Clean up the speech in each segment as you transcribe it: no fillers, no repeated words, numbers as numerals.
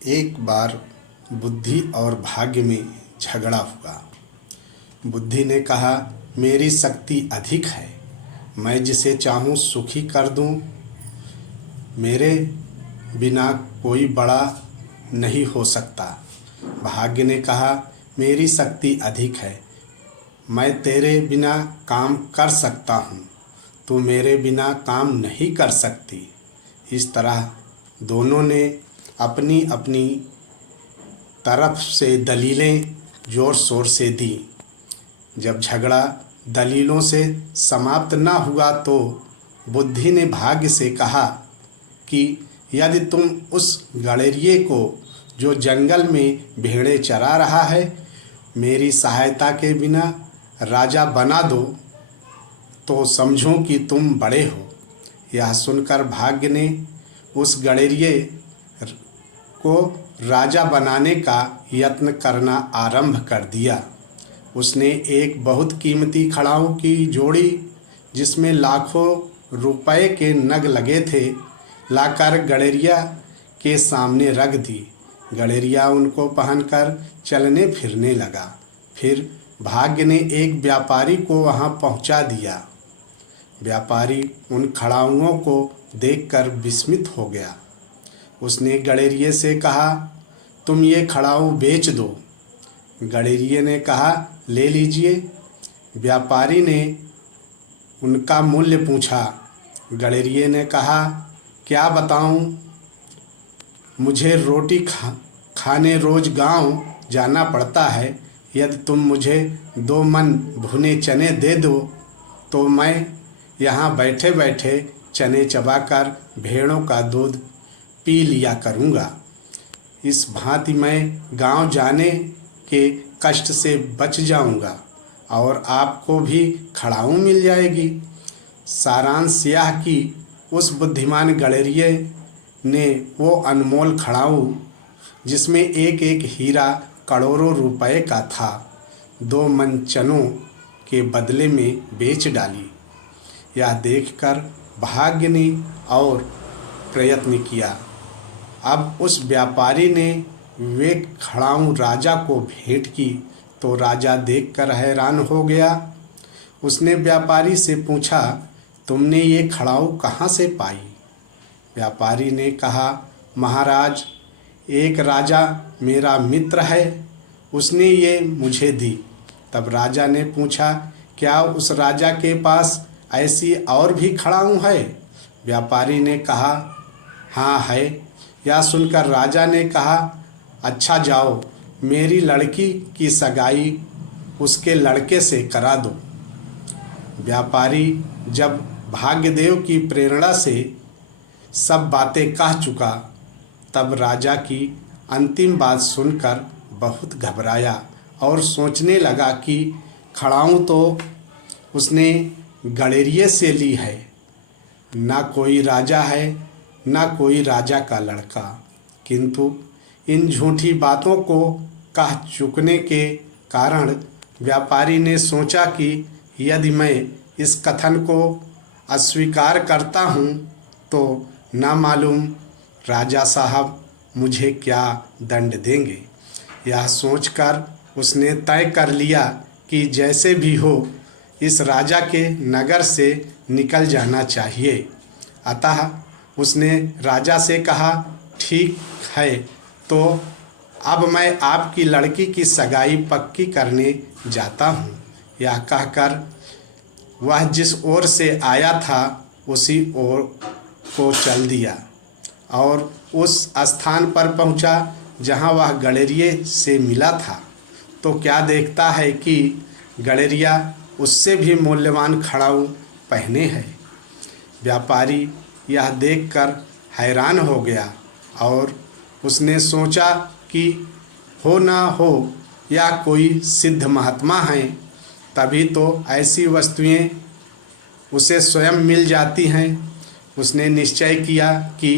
एक बार बुद्धि और भाग्य में झगड़ा हुआ। बुद्धि ने कहा, मेरी शक्ति अधिक है, मैं जिसे चाहूँ सुखी कर दूँ, मेरे बिना कोई बड़ा नहीं हो सकता। भाग्य ने कहा, मेरी शक्ति अधिक है, मैं तेरे बिना काम कर सकता हूँ, तू मेरे बिना काम नहीं कर सकती। इस तरह दोनों ने अपनी अपनी तरफ से दलीलें ज़ोर शोर से दी। जब झगड़ा दलीलों से समाप्त न हुआ तो बुद्धि ने भाग्य से कहा कि यदि तुम उस गड़ेरिये को जो जंगल में भेड़ें चरा रहा है मेरी सहायता के बिना राजा बना दो तो समझो कि तुम बड़े हो। यह सुनकर भाग्य ने उस गड़ेरिये को राजा बनाने का यत्न करना आरंभ कर दिया। उसने एक बहुत कीमती खड़ाऊ की जोड़ी जिसमें लाखों रुपए के नग लगे थे लाकर गड़ेरिया के सामने रख दी। गड़ेरिया उनको पहनकर चलने फिरने लगा। फिर भाग्य ने एक व्यापारी को वहां पहुंचा दिया। व्यापारी उन खड़ाऊओं को देखकर विस्मित हो गया। उसने गड़ेरिये से कहा, तुम ये खड़ाऊ बेच दो। गड़ेरिये ने कहा, ले लीजिए। व्यापारी ने उनका मूल्य पूछा। गड़ेरिये ने कहा, क्या बताऊं, मुझे रोटी खाने रोज गांव जाना पड़ता है। यदि तुम मुझे 2 मन भुने चने दे दो तो मैं यहाँ बैठे बैठे चने चबाकर भेड़ों का दूध पी लिया करूँगा। इस भांति मैं गांव जाने के कष्ट से बच जाऊँगा और आपको भी खड़ाऊ मिल जाएगी। सारांश यह कि उस बुद्धिमान गड़ेरिये ने वो अनमोल खड़ाऊ जिसमें एक एक हीरा करोड़ों रुपए का था 2 मन चनों के बदले में बेच डाली। यह देखकर भाग्य ने और प्रयत्न किया। अब उस व्यापारी ने वे खड़ाऊ राजा को भेंट की तो राजा देखकर हैरान हो गया। उसने व्यापारी से पूछा, तुमने ये खड़ाऊ कहाँ से पाई? व्यापारी ने कहा, महाराज, एक राजा मेरा मित्र है, उसने ये मुझे दी। तब राजा ने पूछा, क्या उस राजा के पास ऐसी और भी खड़ाऊ है? व्यापारी ने कहा, हाँ है। यह सुनकर राजा ने कहा, अच्छा जाओ, मेरी लड़की की सगाई उसके लड़के से करा दो। व्यापारी जब भाग्यदेव की प्रेरणा से सब बातें कह चुका तब राजा की अंतिम बात सुनकर बहुत घबराया और सोचने लगा कि खड़ाऊ तो उसने गड़ेरिये से ली है, ना कोई राजा है ना कोई राजा का लड़का। किंतु इन झूठी बातों को कह चुकने के कारण व्यापारी ने सोचा कि यदि मैं इस कथन को अस्वीकार करता हूँ तो ना मालूम राजा साहब मुझे क्या दंड देंगे। यह सोचकर उसने तय कर लिया कि जैसे भी हो इस राजा के नगर से निकल जाना चाहिए। अतः उसने राजा से कहा, ठीक है, तो अब मैं आपकी लड़की की सगाई पक्की करने जाता हूँ। यह कहकर वह जिस ओर से आया था उसी ओर को चल दिया और उस स्थान पर पहुँचा जहाँ वह गड़ेरिये से मिला था। तो क्या देखता है कि गड़ेरिया उससे भी मूल्यवान खड़ाऊ पहने है। व्यापारी यह देखकर हैरान हो गया और उसने सोचा कि हो ना हो या कोई सिद्ध महात्मा हैं, तभी तो ऐसी वस्तुएं उसे स्वयं मिल जाती हैं। उसने निश्चय किया कि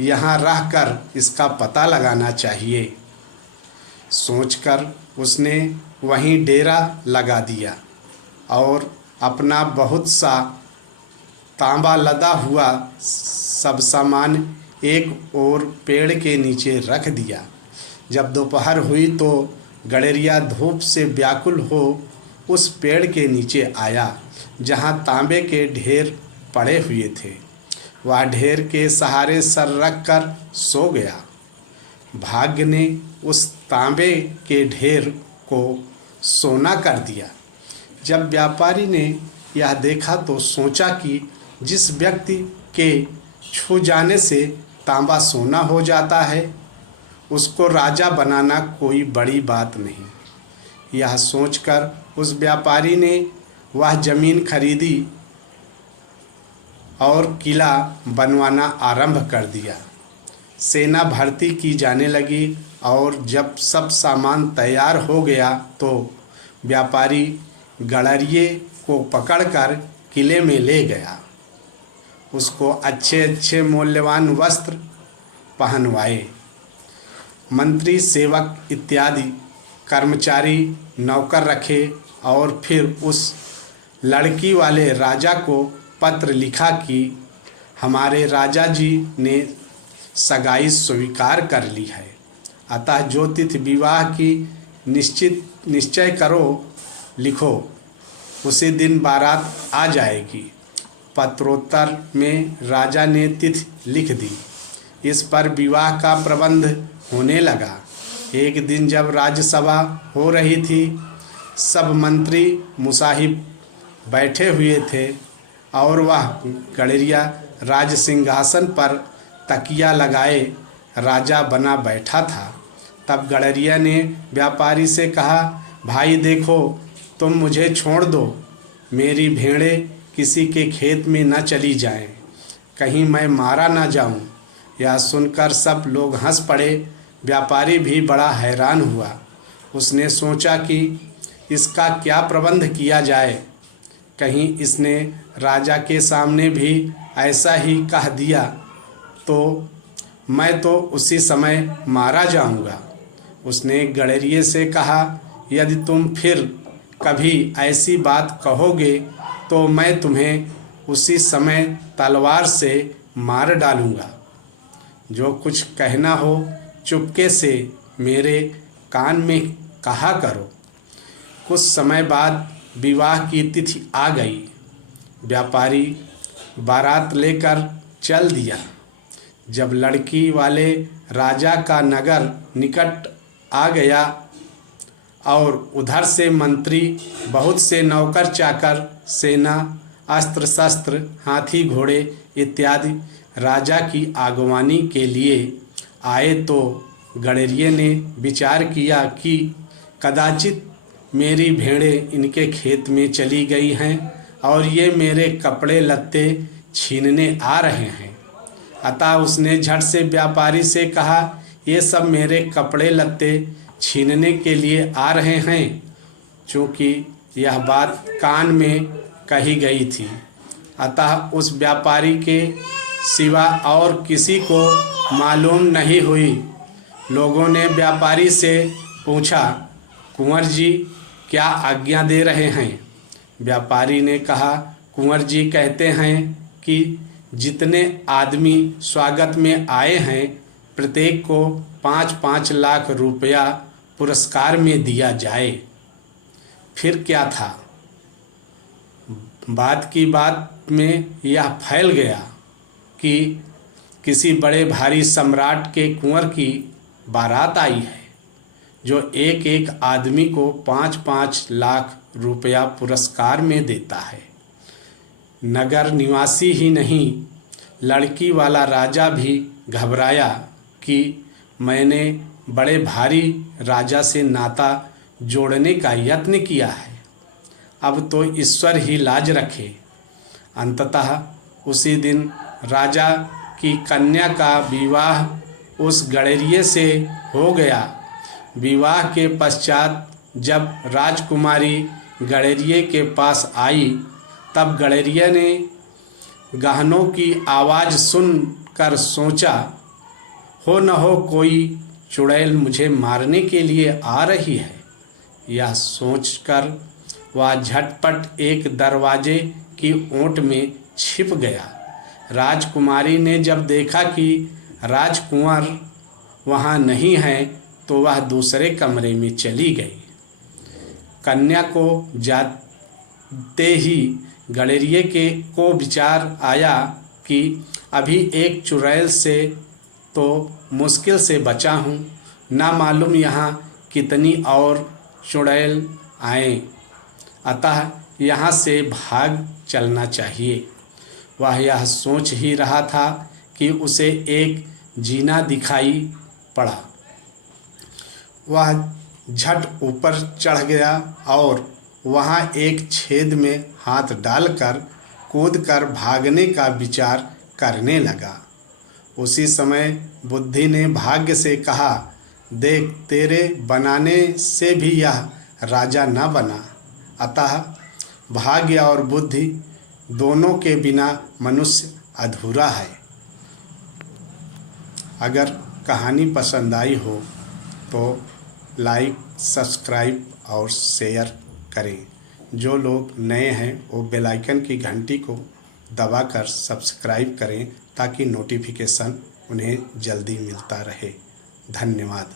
यहाँ रहकर इसका पता लगाना चाहिए। सोचकर उसने वहीं डेरा लगा दिया और अपना बहुत सा तांबा लदा हुआ सब सामान एक और पेड़ के नीचे रख दिया। जब दोपहर हुई तो गडरिया धूप से व्याकुल हो उस पेड़ के नीचे आया जहाँ तांबे के ढेर पड़े हुए थे। वह ढेर के सहारे सर रख कर सो गया। भाग्य ने उस तांबे के ढेर को सोना कर दिया। जब व्यापारी ने यह देखा तो सोचा कि जिस व्यक्ति के छू जाने से तांबा सोना हो जाता है उसको राजा बनाना कोई बड़ी बात नहीं। यह सोचकर उस व्यापारी ने वह जमीन खरीदी और किला बनवाना आरंभ कर दिया। सेना भर्ती की जाने लगी और जब सब सामान तैयार हो गया तो व्यापारी गडरिये को पकड़कर किले में ले गया। उसको अच्छे अच्छे मूल्यवान वस्त्र पहनवाए। मंत्री, सेवक इत्यादि कर्मचारी नौकर रखे और फिर उस लड़की वाले राजा को पत्र लिखा कि हमारे राजा जी ने सगाई स्वीकार कर ली है, अतः जो तिथि विवाह की निश्चय करो लिखो, उसी दिन बारात आ जाएगी। पत्रोत्तर में राजा ने तिथि लिख दी। इस पर विवाह का प्रबंध होने लगा। एक दिन जब राज्यसभा हो रही थी, सब मंत्री मुसाहिब बैठे हुए थे और वह गडरिया राज सिंहासन पर तकिया लगाए राजा बना बैठा था। तब गडरिया ने व्यापारी से कहा, भाई देखो, तुम मुझे छोड़ दो, मेरी भेड़ें किसी के खेत में न चली जाएं, कहीं मैं मारा न जाऊं। यह सुनकर सब लोग हंस पड़े। व्यापारी भी बड़ा हैरान हुआ। उसने सोचा कि इसका क्या प्रबंध किया जाए। कहीं इसने राजा के सामने भी ऐसा ही कह दिया तो मैं तो उसी समय मारा जाऊंगा। उसने गडरिये से कहा, यदि तुम फिर कभी ऐसी बात कहोगे तो मैं तुम्हें उसी समय तलवार से मार डालूंगा। जो कुछ कहना हो चुपके से मेरे कान में कहा करो। कुछ समय बाद विवाह की तिथि आ गई। व्यापारी बारात लेकर चल दिया। जब लड़की वाले राजा का नगर निकट आ गया और उधर से मंत्री, बहुत से नौकर चाकर, सेना, अस्त्र शस्त्र, हाथी घोड़े इत्यादि राजा की आगवानी के लिए आए तो गडरिये ने विचार किया कि कदाचित मेरी भेड़ें इनके खेत में चली गई हैं और ये मेरे कपड़े लत्ते छीनने आ रहे हैं। अतः उसने झट से व्यापारी से कहा, ये सब मेरे कपड़े लत्ते छीनने के लिए आ रहे हैं। चूँकि यह बात कान में कही गई थी, अतः उस व्यापारी के सिवा और किसी को मालूम नहीं हुई। लोगों ने व्यापारी से पूछा, कुंवर जी क्या आज्ञा दे रहे हैं? व्यापारी ने कहा, कुंवर जी कहते हैं कि जितने आदमी स्वागत में आए हैं प्रत्येक को 5-5 लाख रुपया पुरस्कार में दिया जाए। फिर क्या था, बात की बात में यह फैल गया कि किसी बड़े भारी सम्राट के कुंवर की बारात आई है जो एक एक आदमी को 5-5 लाख रुपया पुरस्कार में देता है। नगर निवासी ही नहीं, लड़की वाला राजा भी घबराया कि मैंने बड़े भारी राजा से नाता जोड़ने का यत्न किया है, अब तो ईश्वर ही लाज रखे। अंततः उसी दिन राजा की कन्या का विवाह उस गडरिये से हो गया। विवाह के पश्चात जब राजकुमारी गडरिये के पास आई तब गडरिये ने गहनों की आवाज़ सुनकर सोचा, हो न हो कोई चुड़ैल मुझे मारने के लिए आ रही है। यह सोचकर वह झटपट एक दरवाजे की ओट में छिप गया। राजकुमारी ने जब देखा कि राजकुंवर वहाँ नहीं है तो वह दूसरे कमरे में चली गई। कन्या को जाते ही गडरिये को विचार आया कि अभी एक चुड़ैल से तो मुश्किल से बचा हूँ, ना मालूम यहाँ कितनी और चुड़ैल आएं, अतः यहाँ से भाग चलना चाहिए। वह यह सोच ही रहा था कि उसे एक जीना दिखाई पड़ा। वह झट ऊपर चढ़ गया और वहाँ एक छेद में हाथ डालकर कूदकर भागने का विचार करने लगा। उसी समय बुद्धि ने भाग्य से कहा, देख, तेरे बनाने से भी यह राजा न बना, अतः भाग्य और बुद्धि दोनों के बिना मनुष्य अधूरा है। अगर कहानी पसंद आई हो तो लाइक, सब्सक्राइब और शेयर करें। जो लोग नए हैं वो बेल आइकन की घंटी को दबाकर सब्सक्राइब करें ताकि नोटिफिकेशन उन्हें जल्दी मिलता रहे। धन्यवाद।